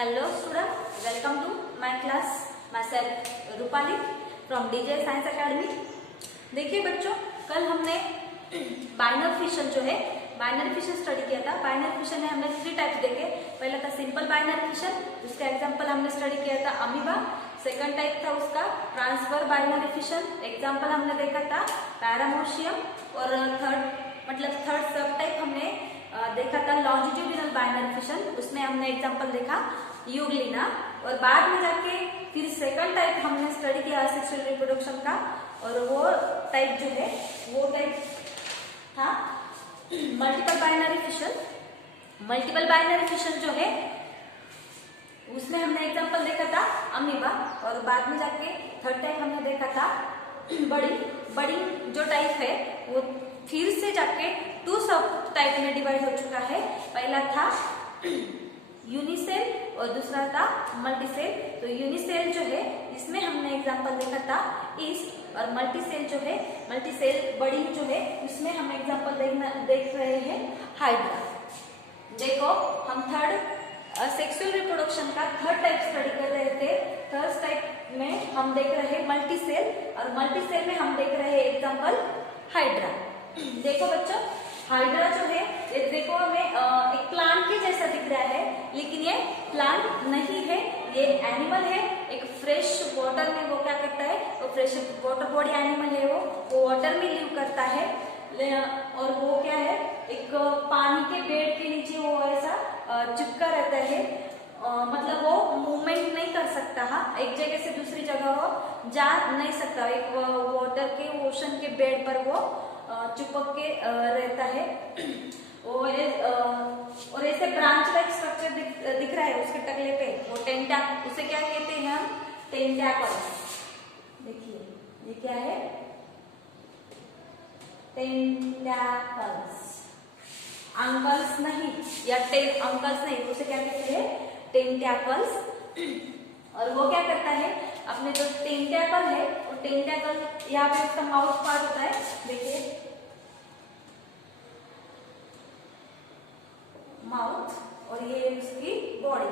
Hello student, welcome to my class. Myself Rupali from DJ Science Academy. देखिए बच्चों, कल हमने बाइनरी फिशन जो है बाइनरी फिशन स्टडी किया था। बाइनरी फिशन में हमने 3 टाइप्स देखे। पहला था सिंपल बाइनरी फिशन, उसका एग्जांपल हमने स्टडी किया था अमीबा। सेकंड टाइप था उसका ट्रांसफर बाइनरी फिशन, एग्जांपल हमने देखा था पैरामोशियम। और थर्ड सब टाइप हमने देखा था लॉन्जिट्यूडिनल बाइनरी फिशन, उसमें हमने एग्जांपल देखा यूग्लिना। और बाद में जाके फिर सेकंड टाइप हमने स्टडी किया सेक्सुअल रिप्रोडक्शन का, और वो टाइप जो है वो टाइप था multiple binary fission. Multiple binary fission जो है उसमें हमने एग्जांपल देखा था अमीबा। और बाद में जाके थर्ड टाइप हमने देखा था बड़ी जो टाइप है वो फिर से जाके 2 सब टाइप में डिवाइड हो चुका है। पहला था यूनिसेल और दूसरा था मल्टीसेल। तो यूनिसेल जो है इसमें हमने एग्जांपल देखा था ईस्ट, और मल्टीसेल जो है मल्टीसेल बड़ी जो है उसमें हम एग्जांपल देख रहे हैं हाइड्रा। देखो हम थर्ड सेक्सुअल रिप्रोडक्शन का थर्ड टाइप स्टडी कर रहे थे। थर्ड टाइप में हम देख रहे हैं मल्टीसेल, और मल्टीसेल में हम देख रहे हैं एग्जांपल हाइड्रा। देखो बच्चों, हाइड्रा जो है ये देखो हमें एक प्लांट के जैसा दिख रहा है, लेकिन ये प्लांट नहीं है, ये एनिमल है। एक फ्रेश वाटर में वो क्या करता है, वो फ्रेश वाटर बॉडी एनिमल है, वो वाटर में लिव करता है। और वो क्या है, एक पानी के पेड़ के नीचे वो ऐसा चिपका रहता है, मतलब वो मूवमेंट नहीं कर सकता। हाँ, एक जगह से दूसरी जगह वो जा नहीं सकता। एक वाटर के ओशन के बेड पर वो चिपक के रहता है। और ऐसे ब्रांच लाइक स्ट्रक्चर दिख रहा है उसके टकले पे, वो टेंटा, उसे क्या कहते हैं हम, टेंटाकल्स। देखिए ये क्या है, टेंटाकल्स। अंकल्स नहीं या अंकल्स नहीं, उसे क्या कहते हैं, टेंटाकल्स। और वो क्या करता है, अपने जो टेंटाकल है वो टेंटाकल यहाँ पे उसका माउथ पार्ट होता है, देखिए माउथ, और ये उसकी बॉडी,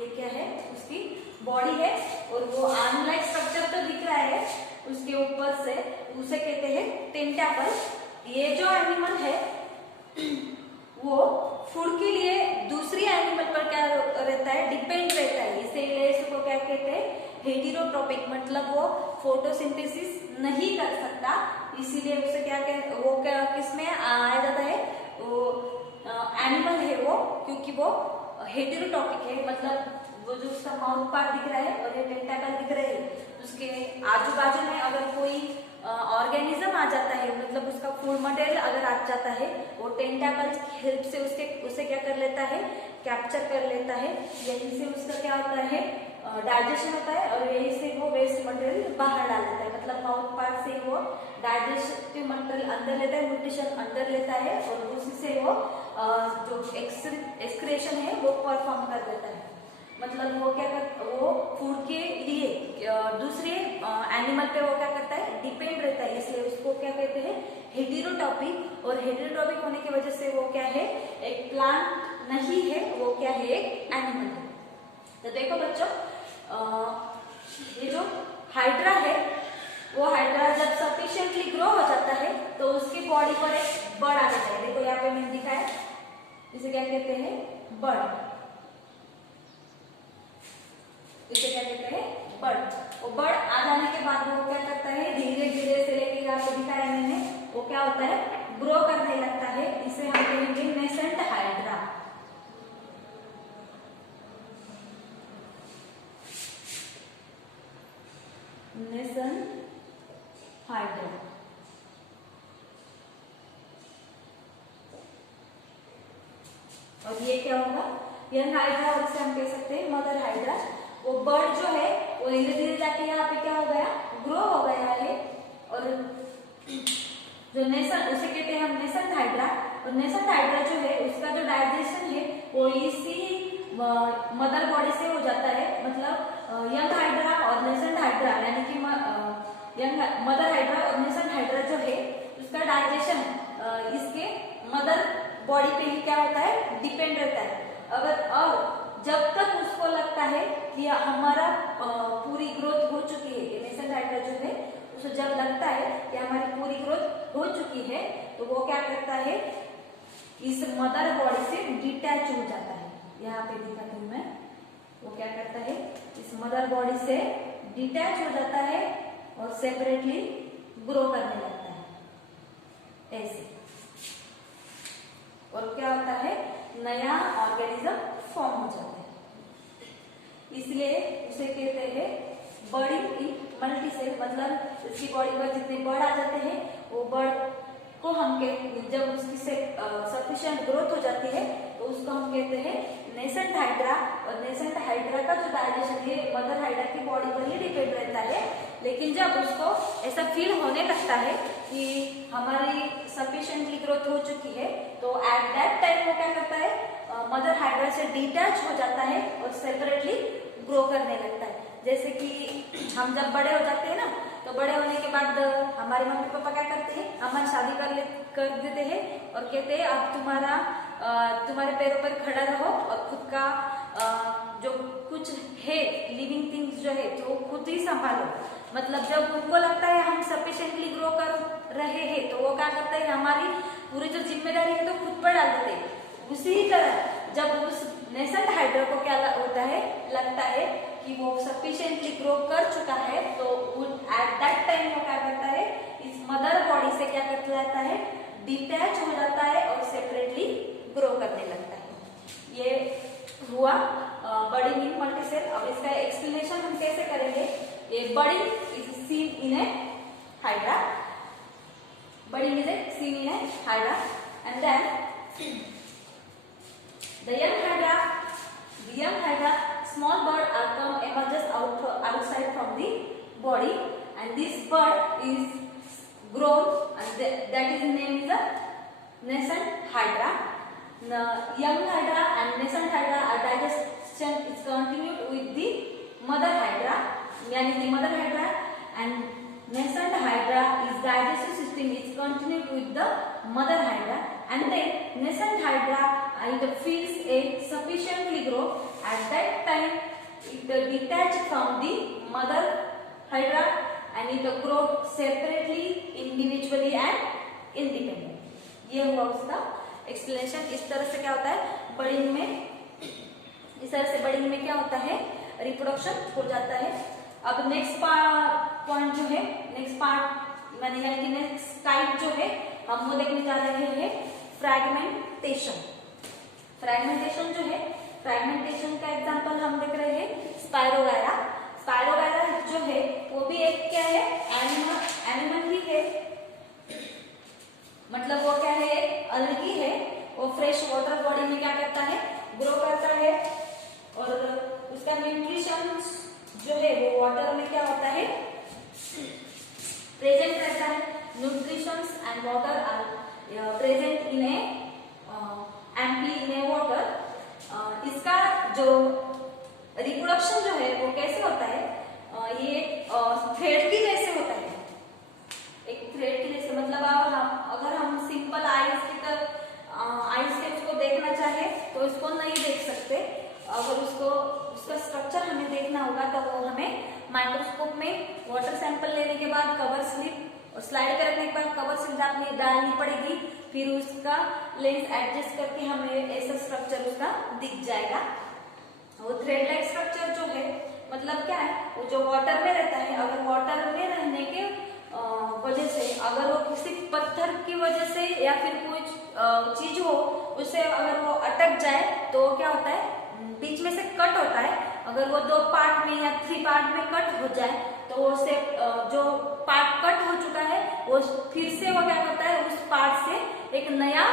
ये क्या है, उसकी बॉडी है। और वो आर्म लाइक स्ट्रक्चर तो दिख रहा है उसके ऊपर से, उसे कहते हैं टेंटाकल। ये जो एनिमल है वो फूड के लिए दूसरी एनिमल पर क्या रहता है, डिपेंड रहता है। इसीलिए इसको क्या कहते हैं, हेटेरोट्रोपिक, मतलब वो फोटोसिंथेसिस नहीं कर सकता, इसीलिए उसे क्या कहते, वो क्या किसमें आया जाता है, वो एनिमल है वो, क्योंकि वो हेटेरोट्रोपिक है। मतलब वो जो उसका माउथ पार्ट दिख रहा है और ये टेंटाकल दिख रहे हैं, उसके आजू बाजू में अगर कोई ऑर्गेनिज्म आ जाता है, मतलब उसका फूड मटेरियल अगर आ जाता है, वो टेंटाकल की हेल्प से उसे क्या कर लेता है, कैप्चर कर लेता है। यहीं से उसका क्या होता है, डाइजेशन होता है, और यहीं से वो वेस्ट मटेरियल बाहर डाल देता है। मतलब माउथ पार्ट से वो डाइजेस्टिव मटेरियल अंदर लेता है, न्यूट्रिशन अंदर लेता है, और उसी से वो जो एक्सक्रेशन है वो परफॉर्म कर देता है। मतलब वो क्या कर, वो फूड के लिए दूसरे एनिमल पे वो क्या करता है, डिपेंड रहता है, इसलिए उसको क्या कहते हैं, हेटेरोट्रोपिक। और हेटेरोट्रोपिक होने की वजह से वो क्या है, एक प्लांट नहीं है, वो क्या है, एक एनिमल है। तो देखो बच्चों, ये जो हाइड्रा है वो हाइड्रा जब सफिशिएंटली ग्रो हो जाता है तो उसकी बॉडी पर एक बर्ड आ जाता है। देखो यहाँ पे मैंने दिखाया, इसे क्या कहते हैं, बर्ड। इसे क्या कहते हैं, बर्ड। वो बर्ड आ जाने के बाद वो क्या करता है, धीरे धीरे से लेके आपको दिखाया मैंने, वो क्या होता है, ग्रो करने लगता है। इसे हम कहेंगे नेसेंट हाइड्रा। Nascent hydra. और ये क्या होगा, यंग हाइड्रा, और इसे हम कह सकते हैं मदर हाइड्रा। वो बर्ड जो है वो धीरे धीरे जाके यहाँ पे क्या हो गया, ग्रो हो गया है। और जो नेसेंट, उसे कहते हैं हम नेसेंट हाइड्रा। और नेसेंट हाइड्रा जो है उसका जो डाइजेशन है वो इसी मदर बॉडी से हो जाता है। मतलब यंग हाइड्रा और नेसेंट हाइड्रा, यानी कि यंग मदर हाइड्रा और नेसेंट हाइड्रा जो है उसका डाइजेशन इसके मदर बॉडी पे ही क्या होता है, डिपेंड रहता है। अगर और जब तक उसको लगता है कि हमारा पूरी ग्रोथ हो चुकी है, नेसेंट हाइड्रा जो है उसे जब लगता है कि हमारी पूरी ग्रोथ हो चुकी है, तो वो क्या करता है, इस मदर बॉडी से डिटैच हो जाता है। यहाँ पे दिखाती हूँ मैं, वो क्या करता है, इस मदर बॉडी से डिटैच हो जाता है और सेपरेटली ग्रो करने लगता है ऐसे। और क्या होता है, नया ऑर्गेनिज्म फॉर्म हो जाता है। इसलिए उसे कहते हैं बर्डिंग इन मल्टीसेल, मतलब इसकी बॉडी पर जितने बर्ड आ जाते हैं वो बर्ड को हम जब उसकी सफिशिएंट ग्रोथ हो जाती है तो उसको हम कहते हैं नेसेंट हाइड्रा। और नेसेंट हाइड्रा का जो डायजेशन है मदर हाइड्रा की बॉडी पर ही डिपेंड रहता है। लेकिन जब उसको ऐसा फील होने लगता है कि हमारी सफिशिएंटली ग्रोथ हो चुकी है, तो एट दैट टाइम वो क्या करता है, मदर हाइड्रा से डिटैच हो जाता है और सेपरेटली ग्रो करने लगता है। जैसे कि हम जब बड़े हो जाते हैं ना, तो बड़े होने के बाद हमारे मम्मी पापा क्या करते हैं, हमारी शादी कर देते हैं और कहते हैं अब तुम्हारे पैरों पर खड़ा रहो और खुद का जो कुछ है लिविंग थिंग्स जो है तो खुद ही संभालो। मतलब जब उनको लगता है हम सफिशिएंटली ग्रो कर रहे हैं, तो वो क्या करते हैं, हमारी पूरी जो जिम्मेदारी है तो खुद पर डाल देते हैं। उसी तरह जब उस नेसेंट हाइड्रा को क्या होता है, लगता है कि वो सफिशिएंटली ग्रो कर चुका है, तो एट दैट टाइम वो क्या करता है, इस मदर बॉडी से क्या कर जाता है, डिटैच हो जाता है और सेपरेटली ग्रो करने लगता है। ये हुआ बर्डिंग इन मल्टीसेल। अब इसका एक्सप्लेनेशन हम कैसे करेंगे। ये budding is seen in a hydra, budding is seen in a hydra and then the young hydra small bird emerges outside from the body, and this bird is grown and that is named is the nascent hydra. The young hydra and nascent hydra are digestion is continued with the mother hydra, yani the mother hydra, and nascent hydra is digestive system is continued with the mother hydra, and then nascent hydra it feels a sufficiently grow. At that time it detached from the mother hydra and it grow separately, individually and independently. ये हुआ उसका explanation. इस तरह से क्या होता है बर्डिंग में, इस तरह से बर्डिंग में क्या होता है, रिप्रोडक्शन हो जाता है। अब नेक्स्ट पॉइंट जो है, नेक्स्ट पार्ट यानी कि नेक्स्ट टाइप जो है हम वो देखने जा रहे हैं फ्रैगमेंटेशन। फ्रैगमेंटेशन जो है, फ्रैगमेंटेशन का एग्जांपल हम देख रहे हैं स्पाइरोगायरा। स्पाइरोगायरा जो है वो भी एक क्या है, एनिमल ही है, मतलब वो क्या है, अलगी है। वो फ्रेश वाटर बॉडी में क्या करता है, ग्रो करता है और उसका न्यूट्रिशन जो है वो वाटर में क्या होता है, प्रेजेंट रहता है। Nutritions and water are present in a amply in a water. इसका जो रिप्रोडक्शन जो है वो कैसे होता है, ये थ्रेड की जैसे होता है, एक थ्रेड की जैसे। मतलब अगर हम सिंपल आईज से उसको देखना चाहे तो इसको नहीं देख सकते। अगर उसका स्ट्रक्चर हमें देखना होगा तो वो हमें माइक्रोस्कोप में वाटर सैंपल लेने के बाद कवर स्लिप और स्लाइड करने के बाद कवर स्लिप डालनी पड़ेगी, फिर उसका लेंस एडजस्ट करके हमें ऐसा स्ट्रक्चर उसका दिख जाएगा। वो थ्रेड लाइक स्ट्रक्चर जो है मतलब क्या है, वो जो वाटर में रहता है, अगर वाटर में रहने के वजह से अगर वो किसी पत्थर की वजह से या फिर कोई चीज हो उससे अगर वो अटक जाए तो क्या होता है, बीच में से कट होता है। अगर वो 2 पार्ट में या 3 पार्ट में कट हो जाए तो वो से जो पार्ट कट हो चुका है वो फिर से वो क्या करता है, उस पार्ट से एक नया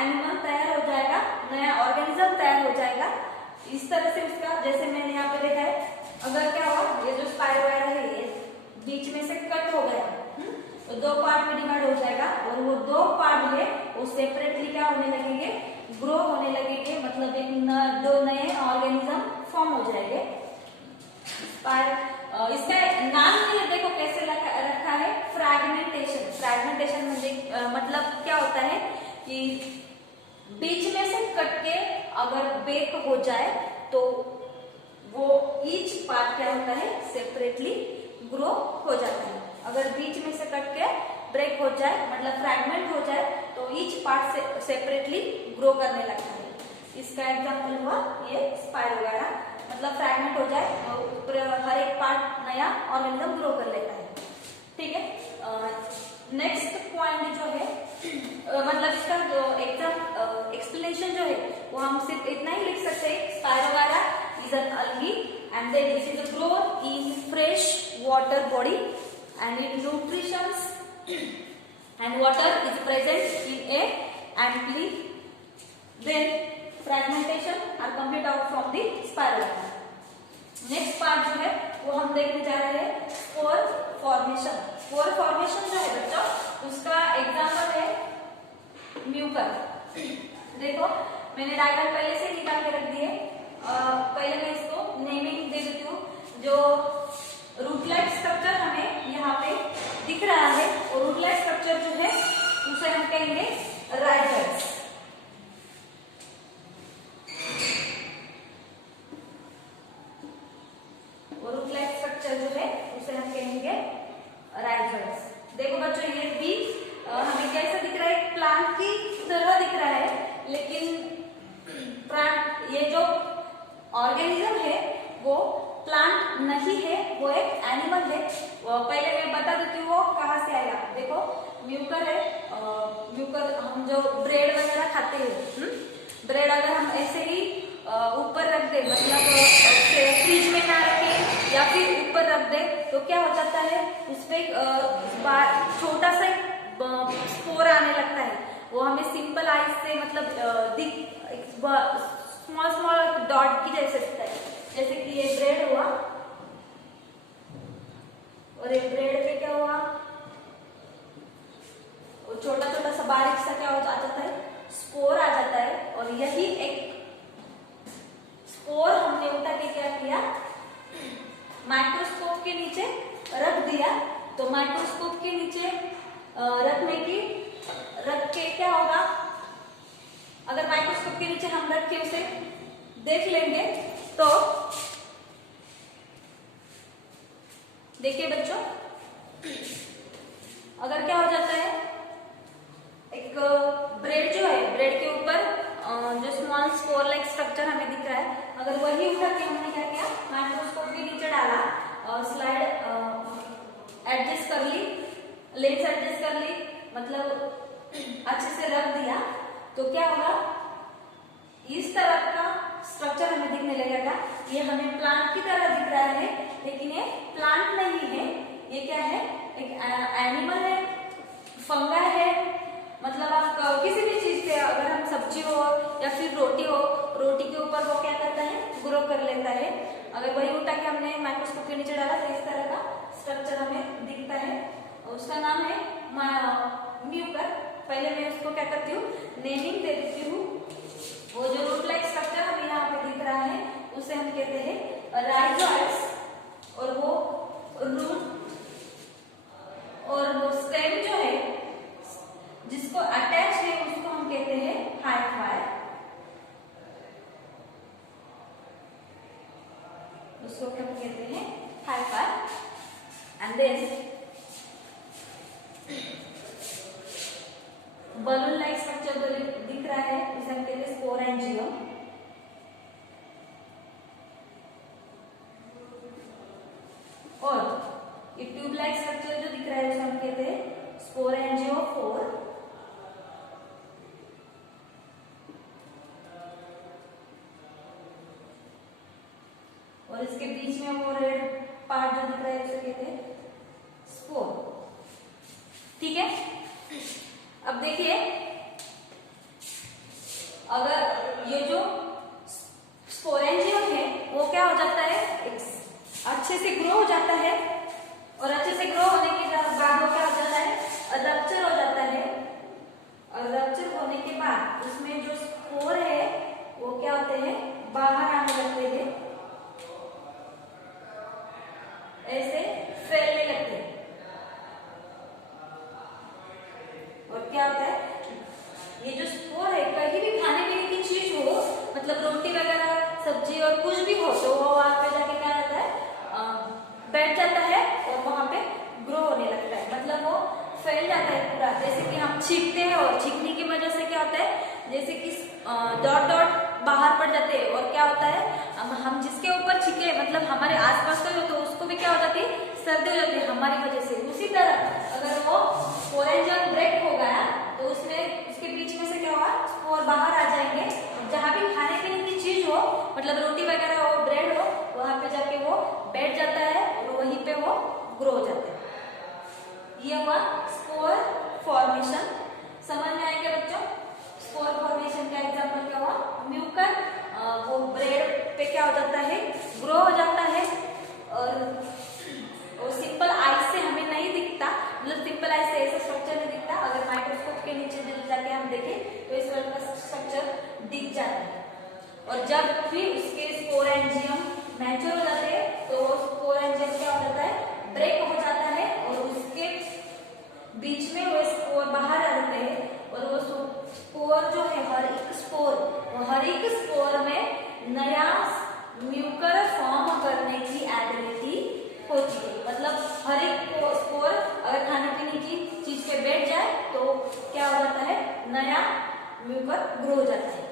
एनिमल तैयार हो जाएगा, नया ऑर्गेनिज्म तैयार हो जाएगा। इस तरह से उसका, जैसे मैंने यहाँ पे देखा है, अगर क्या हुआ, ये जो स्पाइरोगायरा है ये बीच में से कट हो गया तो 2 पार्ट में डिवाइड हो जाएगा और वो 2 पार्ट है वो सेपरेटली क्या होने लगेंगे, ग्रो होने लगेंगे, मतलब एक 2 नए ऑर्गेनिज्म फॉर्म हो जाएंगे। इसका नाम ये देखो कैसे रखा है, फ्रैगमेंटेशन। फ्रैगमेंटेशन मतलब क्या होता है कि बीच में से कट के अगर ब्रेक हो जाए तो वो ईच पार्ट क्या होता है, सेपरेटली ग्रो हो जाता है। अगर बीच में से कट के ब्रेक हो जाए मतलब फ्रैगमेंट हो जाए तो ईच पार्ट से सेपरेटली ग्रो करने लगता है। इसका एग्जांपल हुआ ये स्पाइरोगारा, मतलब फ्रैगमेंट हो जाए और हर एक पार्ट नया ऑर्गेनिज्म ग्रो कर लेता है। ठीक है, नेक्स्ट पॉइंट जो है मतलब इसका जो एग्जाम एक्सप्लेनेशन जो है वो हम सिर्फ इतना ही लिख सकते हैं, Spirogyra is an algae and then it is grown in fresh water body and its nutrition and water is present in a amply, then fragmentation are complete out from the spirogara. Next part जो है वो हम देखने जा रहे हैं spore formation. Spore formation जो है बच्चों उसका एग्जांपल है म्यूकर। देखो मैंने डायग्राम पहले से निकाल के रख दिए, पहले मैं इसको नेमिंग दे देती हूँ। जो रूट लाइक स्ट्रक्चर हमें यहाँ पे दिख रहा है और रूट लाइक स्ट्रक्चर जो है उसे हम कहेंगे राइजर्स। और रूट लाइक स्ट्रक्चर जो है उसे हम कहेंगे राइजर्स। देखो बच्चों ये भी हमें कैसा दिख रहा है, प्लांट की तरह दिख रहा है, लेकिन प्लांट ये जो ऑर्गेनिज्म है वो प्लांट नहीं है, वो एक एनिमल है। पहले मैं बता देती हूँ वो कहाँ से आया। देखो म्यूकर है, म्यूकर हम जो ब्रेड वगैरह खाते हैं, ब्रेड अगर हम ऐसे ही ऊपर रख दे मतलब फ्रिज में ना रखे या फिर ऊपर रख दे तो क्या हो जाता है उसपे छोटा सा स्पोर आने लगता है। वो हमें सिंपल आइज से मतलब स्मॉल स्मॉल डॉट की जैसे दिखता है। जैसे कि ये ब्रेड हुआ और एक ब्रेड पे क्या हुआ, छोटा छोटा सा बारीक सा क्या हो जाता है, स्पोर आ जाता है। और यही एक स्पोर हमने उठा के क्या किया, माइक्रोस्कोप के नीचे रख दिया। तो माइक्रोस्कोप के नीचे रख के क्या होगा, अगर माइक्रोस्कोप के नीचे हम रख के उसे देख लेंगे तो देखिए बच्चों, अगर क्या हो जाता है, एक ब्रेड जो है, ब्रेड के ऊपर जो स्मॉल स्पोर लाइक स्ट्रक्चर हमें दिख रहा है, अगर वही उठा के हमने क्या किया, माइक्रोस्कोप के नीचे डाला और स्लाइड एडजस्ट कर ली, लेंस एडजस्ट कर ली, मतलब अच्छे से रख दिया, तो क्या होगा, इस तरह का स्ट्रक्चर हमें दिखने लगेगा। ये हमें प्लांट की तरह दिख रहा है, लेकिन ये प्लांट नहीं है, ये क्या है, एक एनिमल है, फंगाई है। मतलब आप किसी भी चीज से, अगर हम सब्जी हो या फिर रोटी हो, रोटी के ऊपर वो क्या करता है, ग्रो कर लेता है। अगर वही उठा के हमने माइक्रोस्कोप के नीचे डाला तो इस तरह का स्ट्रक्चर हमें दिखता है, और उसका नाम है म्यूकर। पहले मैं उसको क्या करती हूँ, नेमिंग दे देती हूँ। वो जो रूट लाइक स्ट्रक्चर हमें यहाँ पे दिख रहा है उसे हम कहते हैं राइजोइड्स, और वो रूट और वो स्टेम जो है जिसको अटैच है उसको हम कहते हैं हाइफाई, उसको हम कहते हैं hyphae. And then balloon like structure जो दिख रहा है उसे हम कहते हैं स्पोरेंजियम। और ये ट्यूब लाइक स्ट्रक्चर जो दिख रहा है उसे हम कहते हैं स्पोरेंजियोफोर। और इसके बीच में वो रेड पार्ट जो दिख रहा है उसे कहते हैं स्पोर। ठीक है, अब देखिए, अगर ये जो स्पोरेंजियम है वो क्या हो जाता है, अच्छे से ग्रो हो जाता है, और अच्छे से ग्रो होने के बाद वो क्या हो जाता है, रप्चर हो जाता है। और रप्चर होने के बाद उसमें जो स्पोर है वो क्या होते हैं, बाहर आने लगते हैं, ऐसे फैलने लगते हैं। और क्या होता है, ये जो स्पोर है कहीं भी भी खाने पीने की चीज हो, मतलब रोटी वगैरह सब्जी और कुछ भी हो, तो वो वहां पे जाके क्या रहता है, बैठ जाता है और वहां पे ग्रो होने लगता है, मतलब वो फैल जाता है पूरा। जैसे कि हम छींकते हैं और छींकने की वजह से क्या होता है, जैसे कि डॉट डॉट बाहर पड़ जाते हैं, और क्या होता है, हम जिसके ऊपर छींके मतलब हमारे आसपास तो उसको भी क्या हो जाती है, सर्दी हो जाती है हमारी वजह से। उसी तरह अगर वो स्पोरेंजियम ब्रेक हो गया तो उसमें उसके बीच में से क्या होगा, स्पोर बाहर आ जाएंगे। जहाँ भी खाने पीने की चीज हो, मतलब रोटी वगैरह हो, ब्रेड हो, वहां पे जाके वो बैठ जाता है और वहीं पे वो ग्रो हो जाता है। ये हुआ स्पोर फॉर्मेशन। समझ में आया क्या बच्चों? स्पोर फॉर्मेशन का एग्जांपल क्या हुआ, म्यूकर, वो ब्रेड पे क्या हो जाता है, ग्रो हो जाता है। और सिंपल आई से हमें नहीं दिखता, मतलब सिंपल आई से ऐसा स्ट्रक्चर नहीं दिखता। अगर माइक्रोस्कोप के नीचे जाके हम देखें तो इस तरह का स्ट्रक्चर दिख जाता है। और जब भी उसके स्पोरेंजियम मैच्योर हो जाते हैं तो स्पोरेंजियम क्या हो जाता है, ब्रेक हो जाता है और उसके बीच में वो स्पोर बाहर आ जाते हैं। और वो स्पोर जो है, हर एक स्पोर में नया म्यूकर फॉर्म करने की एबिलिटी होती है। मतलब हर एक स्पोर अगर खाने पीने की चीज पे बैठ जाए तो क्या हो जाता है, नया म्यूकर ग्रो हो जाता है।